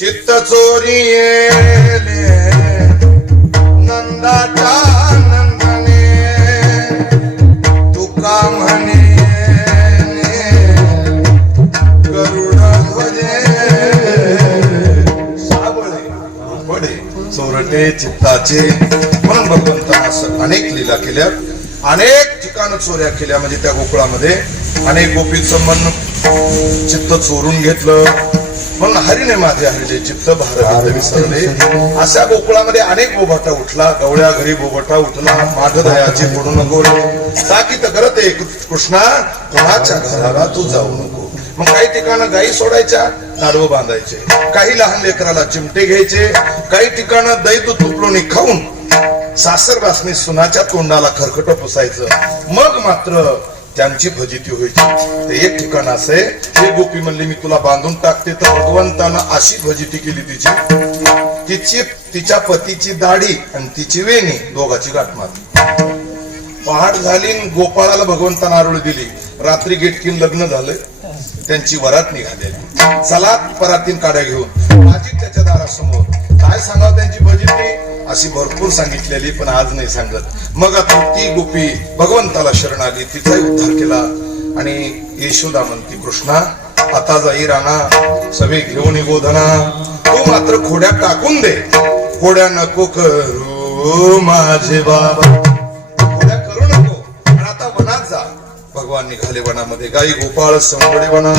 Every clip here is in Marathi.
चित्त चोरी येले नंदाच्या नंदने तुका म्हणे गरुड ध्वजे साबळे रुपडे चोरटे चित्ताचे. म्हणून भगवंतानं असं अनेक लीला केल्या, अनेक ठिकाण चोऱ्या केल्या. म्हणजे त्या गोकुळामध्ये अनेक गोपीचं मन चित्त चोरून घेतलं. म्हणून हरीने माझे हरिले चित्त भारत विसरले. अशा गोकुळामध्ये अनेक बोभाटा उठला. गवळ्या घरी बोभाटा उठला. माठ दयाचे पडू नको रे ताकीत करते कृष्णा कोणाच्या घराला तू जाऊ नको. मग काही ठिकाणं गायी सोडायच्या, नाडवं बांधायचे. काही लहान लेकराला चिमटे घ्यायचे. काही ठिकाणं दही दूध तुपलोणी खाऊन सासर वासनी सुनाच्या तोंडाला खरकट पुसायचं. मग मात्र त्यांची फजिती व्हायची. एक ठिकाण असे हे गोपी म्हणली मी तुला बांधून टाकते. तर भगवंतानं अशी फजिती केली तिची तिच्या पतीची दाढी आणि तिची वेणी दोघाची गाठ मारली. पहाट झाली. गोपाळाला भगवंतानं आरोळी दिली. रात्री गेटकीन लग्न झालं. त्यांची वरात निघालेली. चला परातीन काड्या घेऊन आजी त्याच्या दारासमोर काय सांगावं त्यांची फजिती अशी भरपूर सांगितलेली, पण आज नाही सांगत. मग आता ती गोपी भगवंताला शरण आली. तिचाही उद्धार केला. आणि यशोदा म्हणती कृष्णा आता जाई राणा सगळे घेऊन गोधना. तू मात्र खोड्या टाकून दे. खोड्या नको करू माझे बाबा. खोड्या करू नको. आणि आता वनात जा. भगवान निघाले वनामध्ये. गाई गोपाळ संबडे वना.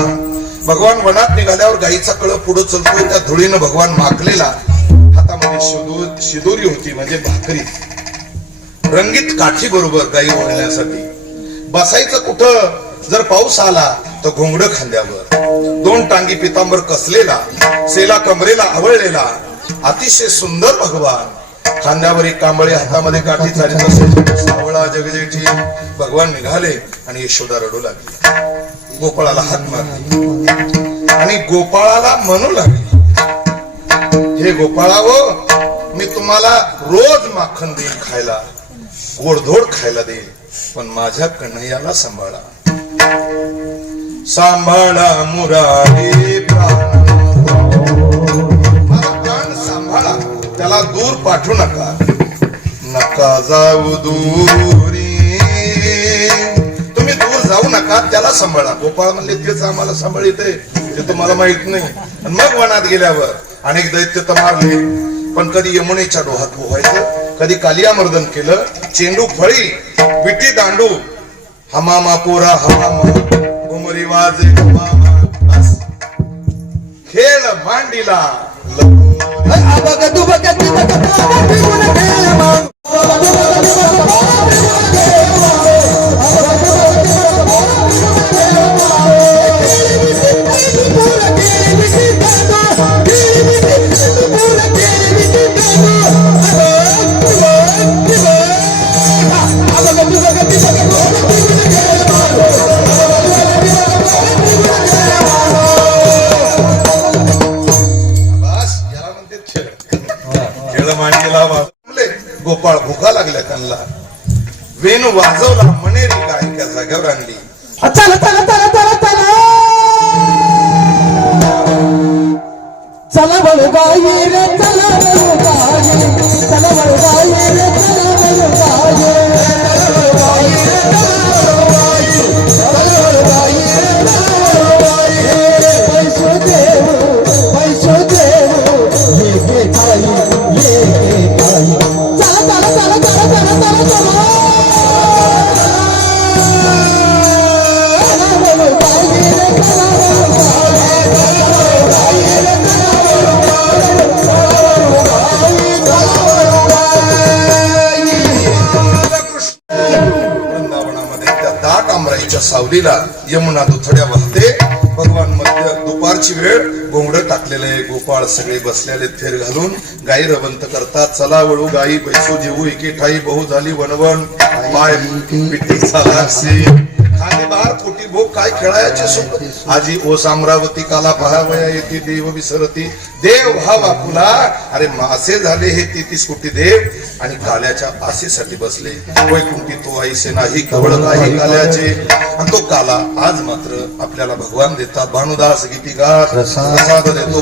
भगवान वनात निघाल्यावर गाईचा कळ पुढे चलतोय. त्या धुळीनं भगवान माखलेला. हातामध्ये शिदोरी होती म्हणजे भाकरी. रंगीत काठी बरोबर गाई ओढण्यासाठी. बसायचं कुठं? जर पाऊस आला तर घोंगड खांद्यावर. 2 टांगी पितांबर कसलेला. सेला कमरेला आवळलेला. अतिशय सुंदर भगवान. खांद्यावर एक कांबळे, हातामध्ये काठी चालीत असे. सावळा जगजेठी. भगवान निघाले आणि यशोदा रडू लागली. गोपाळाला हात मारली आणि गोपाळाला म्हणू लागली हे गोपाळावो मी तुम्हाला रोज माखन देईन खायला, गोडधोड खायला देईन, पण माझ्या कन्हैयाला सांभाळा. सांभाळा मुरारी प्राण. माझा प्राण सांभाळा. त्याला दूर पाठवू नका. नका जाऊ दूरी. तुम्ही दूर जाऊ नका. त्याला सांभाळा. गोपाळ म्हणले तेच आम्हाला सांभाळते ते तुम्हाला माहित नाही. आणि मग वनात गेल्यावर अनेक दैत्य तर मारले, पण कधी यमुनेच्या डोहात पोहायचं, कधी कालिया मर्दन केलं. चेंडू फळी, विटी दांडू, हमामा पोरा हमामा, घुमरी वाजे हमामा. खेळ मांडीला गोपाळ भुका लागल्या त्यांना. वेणू वाजवला. मनेरी गाय त्या जागेवर आणली. चला चला चला चला चला चला बळू गाई रे चला बळू गाई. चला बळू गाई रे चला बळू गाई. पैसो देऊ पैसो देऊ ये गे काई ये गे काई. चला चला चला चला चला चला चला सावलीला यमुना दुथड्या वाहते. भगवान मध्य दुपारची वेळ. घोंगड टाकलेलं आहे. गोपाळ सगळे बसलेले थेर घालून गाई रवंत करतात. चला वळू गाई पैसो जेवू एके ठाई बहु झाली वनवन. माय पिठी सालाक्षी खाली बार पोटी भोग काय खेळायचे सोबत. आजी ओ साम्रावती काला पहावया येते देव विसरती. देव व्हावा पुला. अरे मासे झाले हे 33 कोटी देव आणि काल्याच्या आसेसाठी बसले. वैकुंठी तो आईसे नाही कवळ नाही काल्याचे. आणि तो काला आज मात्र आपल्याला भगवान देतात. भानुदास गीतिगात प्रसाद देतो.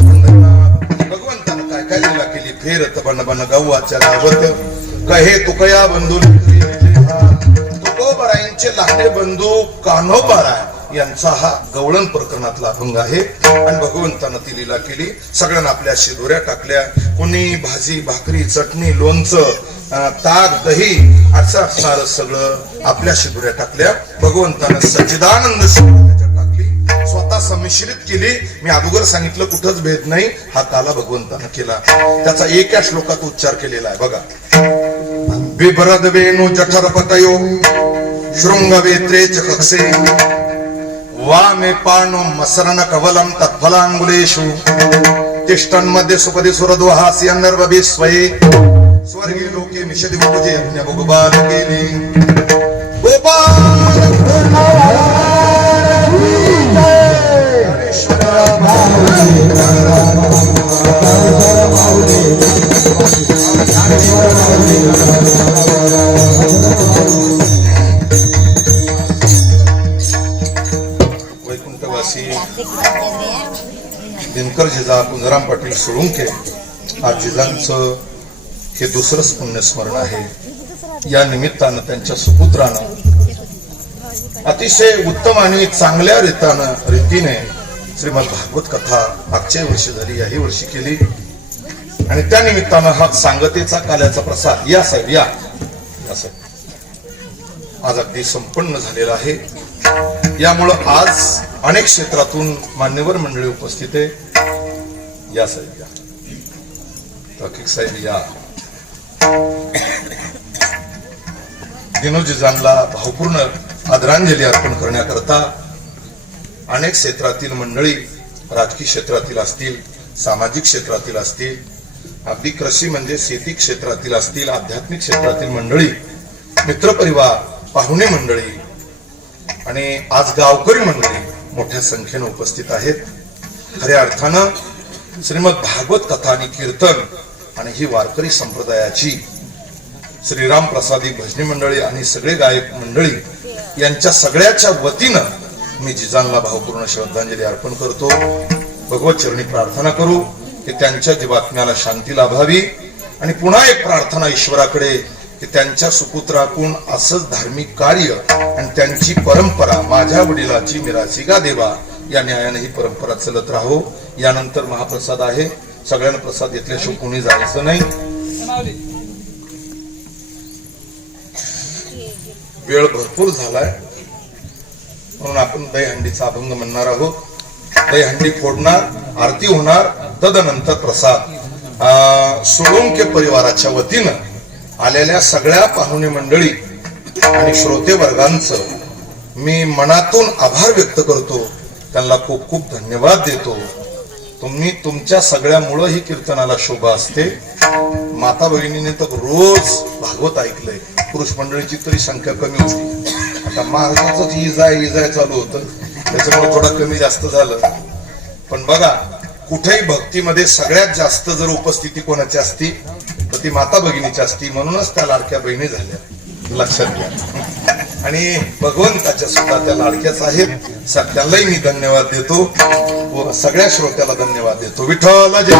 बन बन गव्हाच्या गावत कहे तुकया बंधू तुकोबरायांचे लहाने बंधू कान्होबाराय यांचा हा गवळण प्रकरणातला अभंग आहे. आणि भगवंतानं ती लीला केली. सगळ्यांना आपल्या शिदोऱ्या टाकल्या. कोणी भाजी भाकरी चटणी लोणचं ताक दही असं असणार सगळं आपल्या शिदोऱ्या टाकल्या. भगवंतानं सच्चिदानंद त्याच्यात टाकली, स्वतः संमिश्रित केली. मी अगोदर सांगितलं कुठंच भेद नाही, हा काला भगवंतानं केला. त्याचा एका श्लोकात उच्चार केलेला आहे बघा. बिभ्रद वेणू जठर पतयो शृंग वेत्रे च कक्षे वामे पाणो मसरण कवलम तत्फलांगुलेषु तिष्ठन् मध्ये सुपदि सुरद्वहासि अन्नर्वभि स्वये स्वर्गे लोके मिषति मुकुजे यज्ञ भोगबाल केली. गोपाल वैकुंठवासी दिनकर जिजा पुंजराम पाटील सोळुंके आज जिजांचं हे दुसरंच पुण्यस्मरण आहे. या निमित्तानं त्यांच्या सुपुत्रानं अतिशय उत्तम आणि चांगल्या रीतीने श्रीमद भागवत कथा मागच्या वर्षी झाली, याही वर्षी केली. आणि त्या निमित्तानं हा सांगतेचा काल्याचा प्रसाद या साहेब या साहेब आज अगदी संपन्न झालेला आहे. यामुळं आज अनेक क्षेत्रातून मान्यवर मंडळी उपस्थित आहे. या साहेब या, तौफिक साहेब या. दिनोजीजांना भावपूर्ण आदरांजली अर्पण करण्याकरता अनेक क्षेत्रातील मंडळी, राजकीय क्षेत्रातील असतील, सामाजिक क्षेत्रातील असतील, अगदी कृषी म्हणजे शेती क्षेत्रातील असतील, आध्यात्मिक क्षेत्रातील मंडळी, मित्रपरिवार, पाहुणे मंडळी आणि आज गावकरी मंडळी मोठ्या संख्येने उपस्थित आहेत. खऱ्या अर्थानं श्रीमद भागवत कथा आणि कीर्तन आणि ही वारकरी संप्रदायाची श्रीराम प्रसादी भजनी मंडळी आणि सगळे गायक मंडळी यांच्या सगळ्याच्या वतीनं मी जिजांना भावपूर्ण श्रद्धांजली अर्पण करतो. भगवत चरणी प्रार्थना करू की त्यांच्या जीवात्म्याला शांती लाभावी. आणि पुन्हा एक प्रार्थना ईश्वराकडे की त्यांच्या सुपुत्राकडून असंच धार्मिक कार्य आणि त्यांची परंपरा माझ्या वडिलाची मिरासी गा देवा या न्यायाने ही परंपरा चलत राहो. यानंतर महाप्रसाद आहे, सगळ्यांना प्रसाद घेतल्याशिवाय कोणी जायचं नाही. वेळ भरपूर झालाय म्हणून आपण दहीहंडीचा अभंग म्हणणार आहोत. दहीहंडी फोडणार, आरती होणार, तदनंतर प्रसाद. सोळुंके परिवाराच्या वतीनं आलेल्या सगळ्या पाहुणे मंडळी आणि श्रोते वर्गांचं मी मनातून आभार व्यक्त करतो. त्यांना खूप खूप धन्यवाद देतो. तुम्ही तुमच्या सगळ्यामुळं ही कीर्तनाला शोभा असते. माता भगिनीने तर रोज भागवत ऐकलंय. पुरुष मंडळीची तरी संख्या कमी होती. आता महाराजांच इजाय चालू होतं, त्याच्यामुळे थोडा कमी जास्त झालं. पण बघा, कुठेही भक्तीमध्ये सगळ्यात जास्त जर उपस्थिती कोणाची असती तर ती माता भगिनीची असती. म्हणूनच त्या लाडक्या बहिणी झाल्या, लक्षात घ्या. आणि भगवंताच्या सुद्धा त्या लाडक्याच आहेत. सगळ्यांनाही मी धन्यवाद देतो व सगळ्या श्रोत्याला धन्यवाद देतो. विठ्ठल जय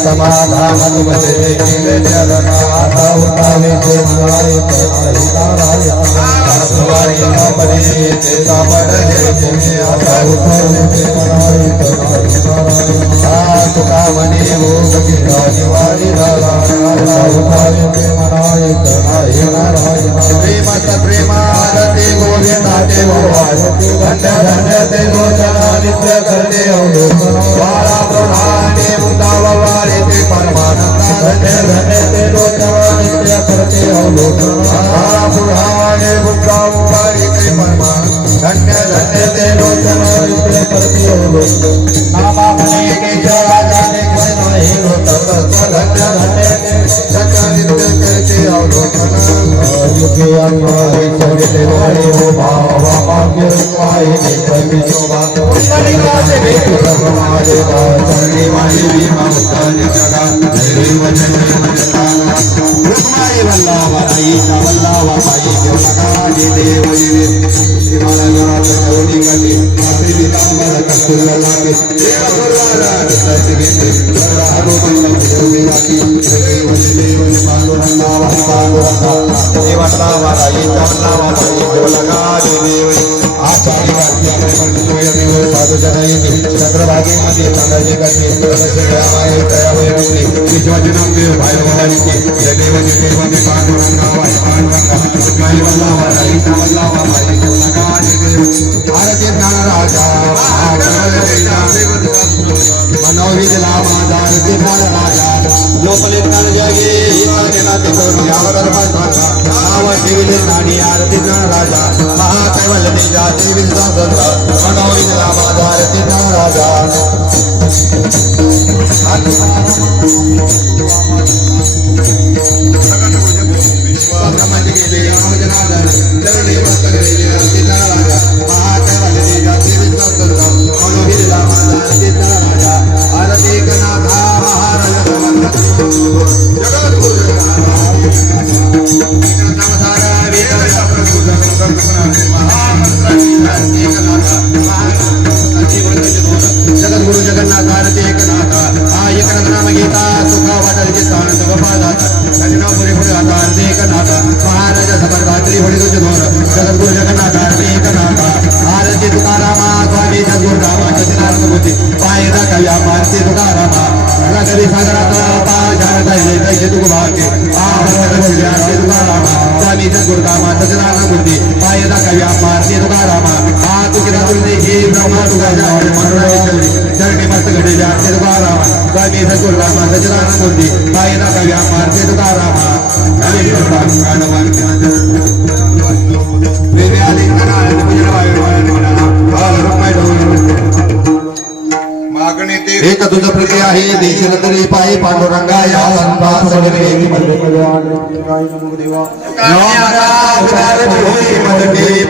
समाधान बसे केले जगन्नाथ उतारे ते मनाई तनाई ताराया सवारी परी ते सापड जे ते आता उतारे ते मनाई तनाई ताराया तुका मनी हो की राजवारी दाला उतारे ते मनाई तनाई ताराया प्रेम प्रेमादते गोविंदा ते हो धन्य धन्य ते गोचरादित्य पाहिजे कवी शोभा पुंडलिकाचे भेट सर्व महादेवा चरणी माझी भीमा उत्तानी जगा देव जय वंदना रुक्माई वल्लावा आईचा वल्लावा पायी देवलका देव शिवाला चौनी गली आपली विलांबर कस्तुर लागे देव गुरुवारा सत्य घेते राहू देव राखी देव पांडुरंगा देवल्लावा आईचा वल्लावा पायी देवलका देव आचारी देव साधू जनाई चंद्रभागे मध्ये चांगली करते दयावाय विश्वजनम देव भाई भवानी देव देव पांडुरंगा वाय पांडुरंगा रुक्माई वल्लावा आईचा वल्लावा पायी देवलका देव आरती ज्ञान राजा मनोविजला माझा आरती ज्ञान राजा लोकले ज्ञान जगे नाते करून यावर नाव ठेविले नाडी आरती ज्ञान राजा महाकैवल्य तेजा देवी संत मनोविजला माझा आरती ज्ञान राजा विश्वाप्रमाणे गेले रामजनार्दन चरणी मस्तक गेले आरती ज्ञान राजा महाकैवल्य तेजा देवी संत मनोविजला माझा आरती ज्ञान राजा आरती गणाधा महाराज जगद्गुरु जगन्नाथ आरती एकनाथ एकनाथ नाम गीता सुखा वाटल गीता गोपादात पुरे पुढे आता आरती एकनाथ महाराजा समर्थात्री होळी तुझे धोर जगद्गुरु जगन्नाथ आरती एकनाथ आरती तुकारामा स्वामी सद्गुरुरामा सचिदानंद मूर्ती पायदा कव्या आरती तुकारामा कधी सागरात पाय तुकुभाके आरती तुकारामा स्वामी सद्गुरुरामा सचिदानंद मूर्ती पायदा कव्या आरती तुकारामा तुकिरा तुलने हे ब्रह्मा तुकाच्या चरणी मस्त घडले आरती तुकारामा स्वामी सद्गुरुरामा सचिदानंद मूर्ती पायदा कव्या आरती तुकारामा मागणी ते एक तुझ प्रती आहे देशील तरी पायी पांडुरंगा या संतास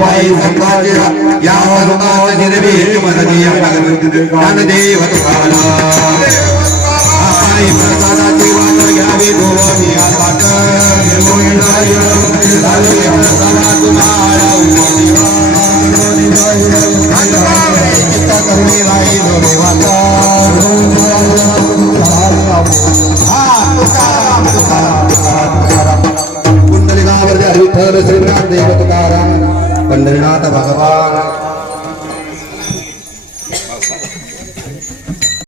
पायी संताच्या या संतास निर्भीड मनदीय ज्ञानदेव तुकारा पायी प्रसादाची वाट घ्यावी भुवनी आता तुम्हाला करुणी राहील कुंडलिकावर विठ्ठल श्रीनाथ देव तुकाराम पंढरीनाथ भगवान